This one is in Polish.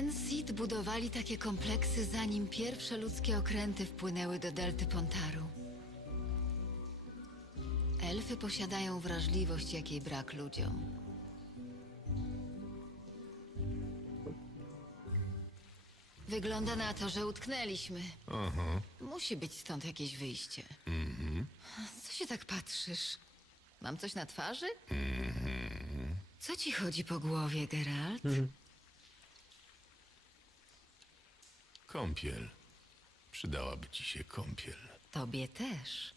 Ensid budowali takie kompleksy, zanim pierwsze ludzkie okręty wpłynęły do delty Pontaru. Elfy posiadają wrażliwość, jakiej brak ludziom. Wygląda na to, że utknęliśmy. Aha. Musi być stąd jakieś wyjście. Co się tak patrzysz? Mam coś na twarzy? Co ci chodzi po głowie, Geralt? Kąpiel. Przydałaby ci się kąpiel. Tobie też.